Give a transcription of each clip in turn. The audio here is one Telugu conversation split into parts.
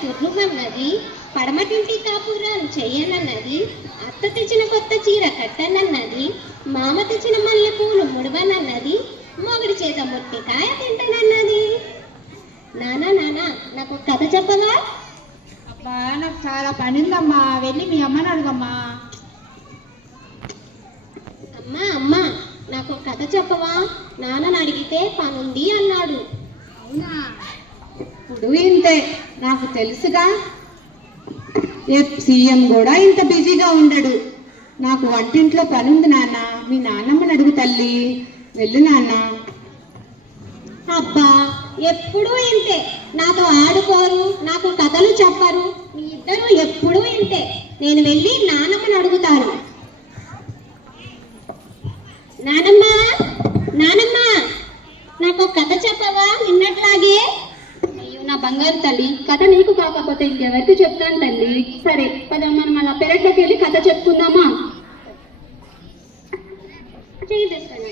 తుర్రుమన్నది, పడమటింటి కాపురాలు చెయ్యనన్నది, అత్త తెచ్చిన కొత్త చీర కట్టనన్నది, మామ తెచ్చిన మల్లె పూలు ముడవనన్నది, మొగుడి చేత మొట్టికాయ తింటానన్నది. నానా నానా నాకు కథ చెప్పవా? అబ్బా నాకు చాలా పని ఉందమ్మా, వెళ్ళి మీ అమ్మని అడుగమ్మా. అమ్మా అమ్మా నాకు కథ చెప్పవా? నాన్నని అడిగితే పనుంది అన్నాడు. అవునా, ఇప్పుడు ఇంతే, నాకు తెలుసుగా. సీఎం కూడా ఇంత బిజీగా ఉండడు. నాకు వంటింట్లో పనుంది నాన్న, మీ నాన్నమ్మని అడుగు తల్లి, వెళ్ళు నాన్న. అబ్బా ఎప్పుడూ ఇంతే, నాతో ఆడుకోరు, నాకు కథలు చెప్పరు, మీ ఇద్దరు ఎప్పుడూ ఇంతే. నేను వెళ్ళి నానమ్మని అడుగుతాను. నానమ్మ నానమ్మ నాకు కథ చెప్పవా నిన్నట్లాగే? అయ్యో నా బంగారు తల్లి, కథ నీకు కాకపోతే ఇంకెవరికి చెప్తాను తల్లి. సరే పద, మనం అలా పెరట్లోకి వెళ్ళి కథ చెప్పుకుందామా? చేస్తాను.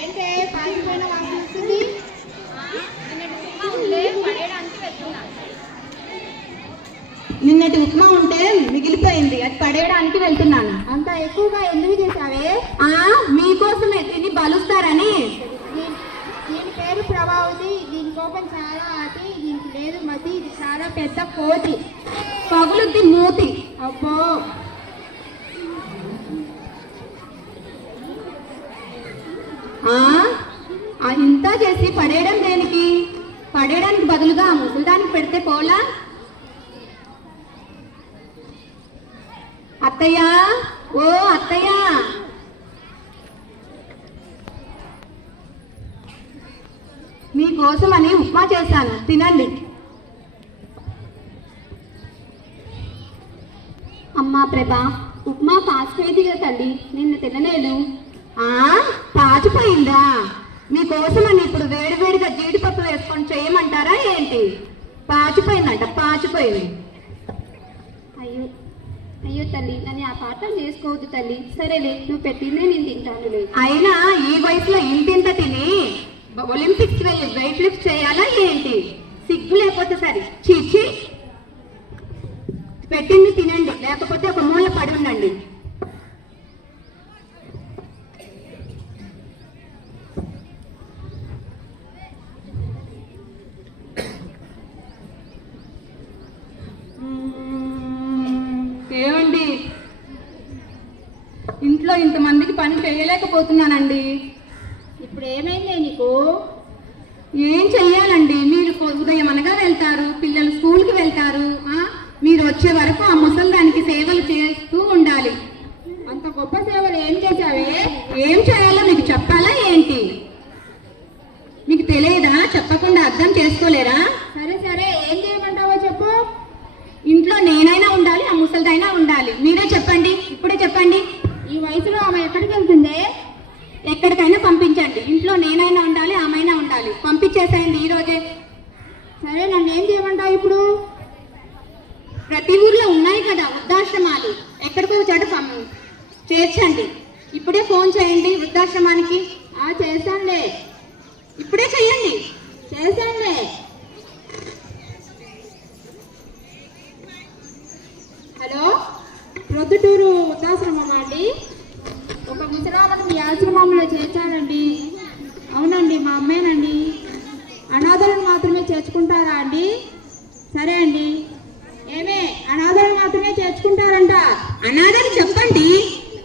ఏంటే పాలిపోయిన వాసన వస్తుంది? నిన్నటి ఉప్మా ఉంటే మిగిలిపోయింది, అది పడేయడానికి వెళ్తున్నాను. అంత ఎక్కువగా ఎందుకు చేసావే? మీకోసమే, తిని బలుస్తారని. దీని పేరు ప్రభావతి, దీని కోపం చాలా అతి, దీనికి లేదు మతి, ఇది చాలా పెద్ద కోతి, పగులుద్ది మూతి. అబ్బో ఇంత చేసి పడేయడం దేనికి? పడేయడానికి బదులుగా ముసలిదానికి పెడితే పోలా? అత్తయ్య, ఓ అత్తయ్య, మీకోసమని ఉప్మా చేశాను, తినండి. అమ్మా ప్రభా, ఉప్మా పాసిపోయింది కదా తల్లి, నిన్ను తినలేదు. పాచిపోయిందా? మీకోసమని ఇప్పుడు వేడివేడిగా జీడిపప్పు వేసుకొని చేయమంటారా ఏంటి? పాచిపోయిందంట, పాచిపోయింది. అయ్యో అయ్యో తల్లి, నన్ను ఆ పాఠం చేసుకోవద్దు తల్లి. సరేలే, నువ్వు పెట్టిందే నేను తింటానులే. అయినా ఈ వయసులో ఇంతింత తిని ఒలింపిక్స్ వెళ్ళి వెయిట్ లిఫ్ట్ చేయాలా ఏంటి? సిగ్గు లేకపోతే సరే. చీచి, పెట్టింది తినండి, లేకపోతే ఒక మూల పడి ఉండండి. ఏమండి, ఇంట్లో ఇంతమందికి పని చేయలేకపోతున్నానండి. ఇప్పుడు ఏమైంది నీకు? ఏం చెయ్యాలండి, మీరు ఉదయం అనగా వెళ్తారు, పిల్లలు స్కూల్కి వెళ్తారు, మీరు వచ్చే వరకు ఆ ముసలిదానికి సేవలు చేస్తూ ఉండాలి. అంత గొప్ప సేవలు ఏం చేశావే? ఏం చేయాలో మీకు చెప్పాలా ఏంటి? మీకు తెలియదా? చెప్పకుండా అర్థం చేసుకోలేరా? సరే సరే, ఏం చేయమంటావో చెప్పు. ఇంట్లో నేనైనా ఉండాలి, ఆ ముసలిదైనా ఉండాలి. మీరే చెప్పండి, ఇప్పుడే చెప్పండి. ఈ వయసులో ఆమె ఎక్కడికి వెళ్తుంది? ఎక్కడికైనా పంపించండి. ఇంట్లో నేనైనా ఉండాలి, ఆమెైనా ఉండాలి. పంపించేసేయండి ఈరోజే. సరే, నన్ను ఏం చేయమంటావు ఇప్పుడు? ప్రతి ఊర్లో ఉన్నాయి కదా వృద్ధాశ్రమాలు, ఎక్కడికో చోట చేర్చండి. ఇప్పుడే ఫోన్ చేయండి వృద్ధాశ్రమానికి. చేశానులే. ఇప్పుడే చెయ్యండి. చేశానులే. హలో, ప్రొద్దుటూరు వృద్ధాశ్రమం అండి. ఒక ముసలాలను మీ ఆశ్రమంలో చేర్చానండి. అవునండి, మా అమ్మేనండి. అనాథలను మాత్రమే చేర్చుకుంటారా అండి? సరే అండి. ఏమే, అనాథలను మాత్రమే చేర్చుకుంటారంట? అనాథని చెప్పండి,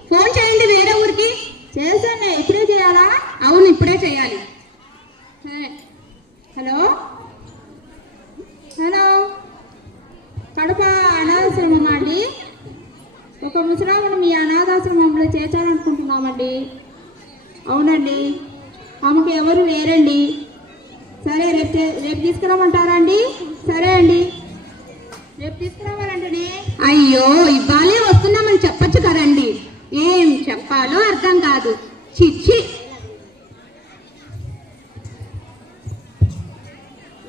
ఫోన్ చేయండి వేరే ఊరికి. చేశానే, ఇప్పుడే చేయాలా? అవును, ఇప్పుడే చేయాలి. సరే. హలో హలో, కడప అనాథాశ్రమం అండి. ఒక ముసలామను మీ అనాథాశ్రమంలో చేర్చాలనుకుంటున్నామండి. అవునండి, ఆమెకు ఎవరు లేరండి. సరే సరే రేపు తీసుకురామంటారా అండి? సరే అండి, రేపు తీసుకురావాలంటేనే. అయ్యో ఇవ్వాలే వస్తున్నామని చెప్పొచ్చు కదండి. ఏం చెప్పాలో అర్థం కాదు. చిచ్చి.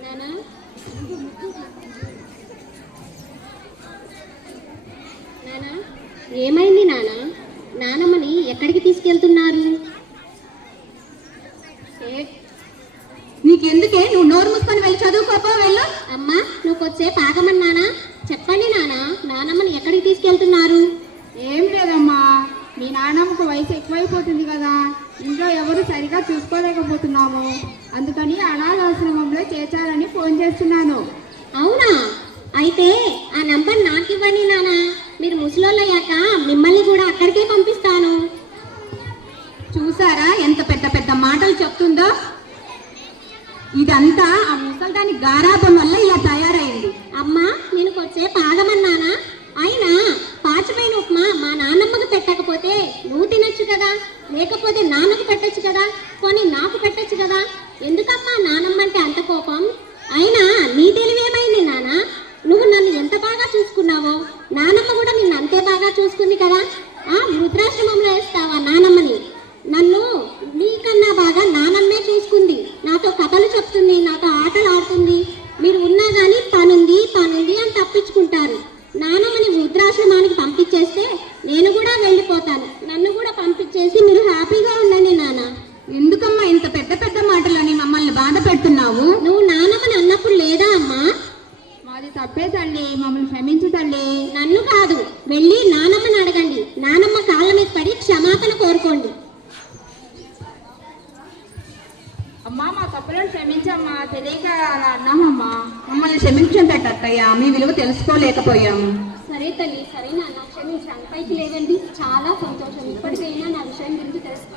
నానా నానా ఏమైంది నానా? నానమ్మని ఎక్కడికి తీసుకెళ్తున్నారు? నీకెందుకే? నువ్వు నోరు మూసుకొని వెళ్ళి చదువుకోపో, వెళ్ళు. అమ్మా నువ్వు కొద్దిసేపు ఆగమన్నానా? చెప్పండి నానా, నానమ్మని ఎక్కడికి తీసుకెళ్తున్నారు? ఏం లేదమ్మా, మీ నాన్నమ్మకు వయసు ఎక్కువైపోతుంది కదా, ఇంట్లో ఎవరు సరిగా చూసుకోలేకపోతున్నాము, అందుకని అనాథాశ్రమంలో చేర్చాలని ఫోన్ చేస్తున్నాను. అవునా? అయితే ఆ నంబర్ నాకు ఇవ్వండి నానా. మీరు ముసలోళ్ళయ్యాక మిమ్మల్ని కూడా అక్కడికే పంపిస్తాను. చూసారా ఎంత పెద్ద పెద్ద మాటలు చెప్తుందో? ఇదంతా ఆ ముసల్దాని గారాబం వల్ల ఇలా తయారైంది. అమ్మా నేను కొద్దిసేపు ఆగమన్నానా? అయినా పాచిపోయిన ఉప్మా మా నాన్నమ్మకు పెట్టకపోతే నువ్వు తినొచ్చు కదా, లేకపోతే నాన్నకు పెట్టొచ్చు కదా, కొని నాకు పెట్టొచ్చు కదా. ఎందుకమ్మా నానమ్మ అంటే అంత కోపం? అయినా నీ తెలివేమైంది నానా? నువ్వు నన్ను ఎంత బాగా చూసుకున్నావో నానమ్మ కూడా నిన్ను అంతే బాగా చూసుకుంది కదా. ఆ వృద్ధాశ్రమంలో వేస్తావా నానమ్మని? నన్ను నీకన్నా బాగా నానమ్మే చూసుకుంది. నాతో కథలు చెప్తుంది, నాతో ఆటలు ఆడుతుంది. మీరు ఉన్నా కానీ పనుంది అని తప్పించుకుంటారు. నానమ్మని వృద్ధాశ్రమానికి పంపించేస్తే నేను కూడా వెళ్ళిపోతాను. నన్ను కూడా పంపించేసి మీరు హ్యాపీగా ఉండండి నాన్న. ఎందుకమ్మా ఇంత పెద్ద పెద్ద మాటలని మమ్మల్ని బాధ పెడుతున్నావు? నువ్వు నానమ్మని అన్నప్పుడు లేదా అమ్మా? మాది తప్పే తల్లి, మమ్మల్ని క్షమించు తల్లి. నన్ను కాదు, వెళ్ళి నానమ్మని అడగండి. నానమ్మ కాళ్ళ మీద పడి క్షమాపణ కోరుకోండి. అమ్మా మా తప్పులను క్షమించమ్మా, తెలియక అలా అన్నామమ్మా. మమ్మల్ని క్షమించండి అత్తయ్య, మీ విలువ తెలుసుకోలేకపోయాము. సరే తల్లి, సరే నాన్న, క్షమించాను. పైకి లేవండి. చాలా సంతోషం. ఇప్పటికైనా నా విషయం గురించి తెలుసుకో.